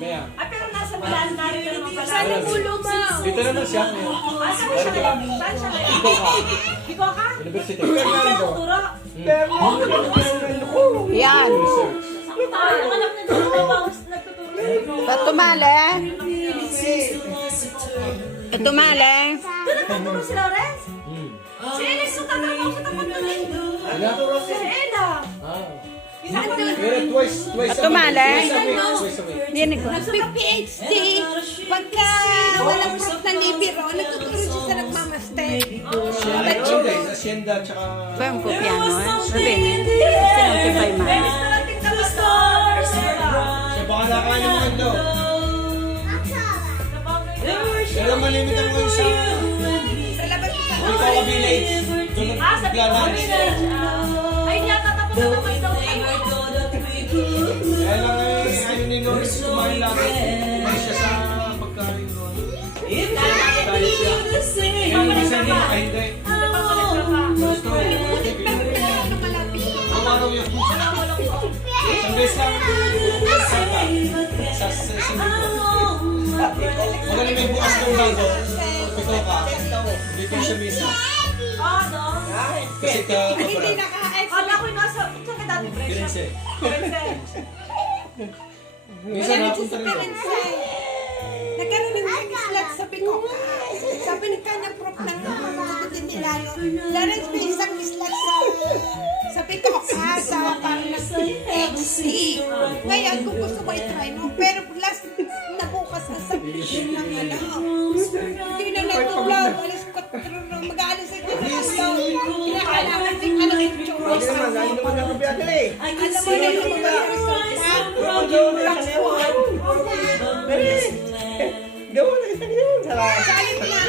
Maya. Ay, pero nasa Milan, narito naman pala. Saan ang ulo mo? Dito naman siya. Ah, saan siya ngayon? Saan siya ngayon? Ikaw ka? University. Saan siya nagturo? Yan. Ah, yung anak na doon, nagtuturo. Sa tumali. Sa tumali. Doon nagtuturo si Lawrence? Si Ella, yung tatrabaho sa tapat doon eh. Si Ella. Pero twice At tumali. Twice a week. Diyan ko. Nagpa-PhD, pagka walang proof na libero, nagtuturo siya sa nagmamaster. Hacienda, tsaka... Ba yung piano eh? Sabi niya. Sinutipay ma. Bemis na natin ka ba stars? Siya baka nakain yung mundo. Pero malimitan mo yung sa... Sa labas sa Ikaw village. Doon Ah, sa naglalunch. village. Ay, tatapos na naman daw kayo. Kaya lang ayaw ni Loris kumain lagi. Kumain siya sa pagkain doon. Dahil siya. Kaya hindi siya hindi makahindi. Gusto. Ang araw yun. Isang beses lang. Sa Singapore. Magaling may bukas ng bago. Pito ka. Hindi ko siya misa. Ah, no? Kasi hindi ka-opera. naka-ex. Kala ko yung nasa... Saan ka dati, Presyo? Firenze. Firenze. Minsan napunta rin doon. Nagkaroon ng legislat sa Picoca. Sabi ng kanyang proof na din nila yun. Lawrence may isang islat sa Picoca sa parang nag-PhD. Ngayon, kung gusto mo i-try mo, pero last na bukas na submission ng ano. Hindi na natulaw. Alas 4 mag-aalas sa ito na natulaw. Kinakailangan din alam yung choice. Alam mo na yung mga resulta. Black Swan. Gawa na kita yun. Salit na.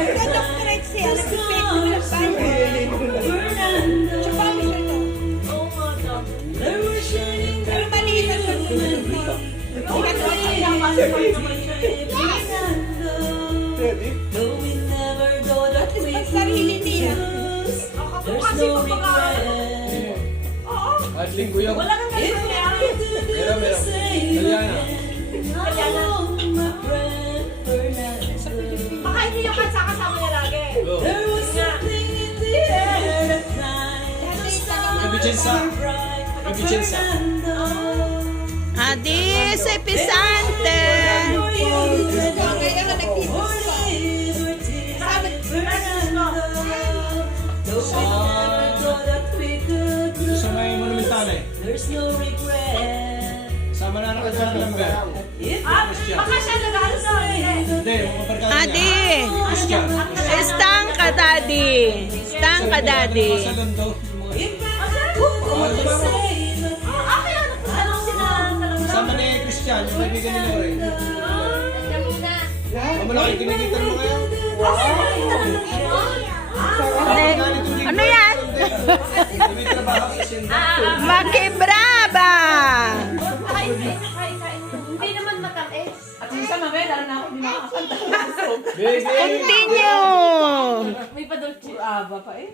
Nagdodoctorate siya. Nag-fake mo ng Bible. Siya pa kami siya to. Pero maliit ang susunod to. Ginagawa siya ng at least pag sarili niya. Kasi kumbaga... Oo. At linggo yun. Wala kang ganito niya. Meron. Aliana. Baka hindi yung kansa kasama niya lagi. Go. Nga. Vicenza. Vicenza. Adi, si Pisante. Ngayon, nagtitipos ko. Sabi, Sa may monumentale. Sama na nakasama ng number. Ah, baka siya nag-ano sa Hindi, mga barkada niya. Adi. Christian. Estang ka daddy. Estang ka daddy. Sa Londo. kaya nagpunta sila talaga. Sama ni Christian, yung kaibigan ni Lore. Mamalaki, kinikitan mo kayo. Ano yan? May trabaho sa Hacienda. Makibraba. Hindi naman matamis. at minsan mamaya, lalo na ako, hindi makakanta. Baby! Continue. May padulce. Aba pa eh.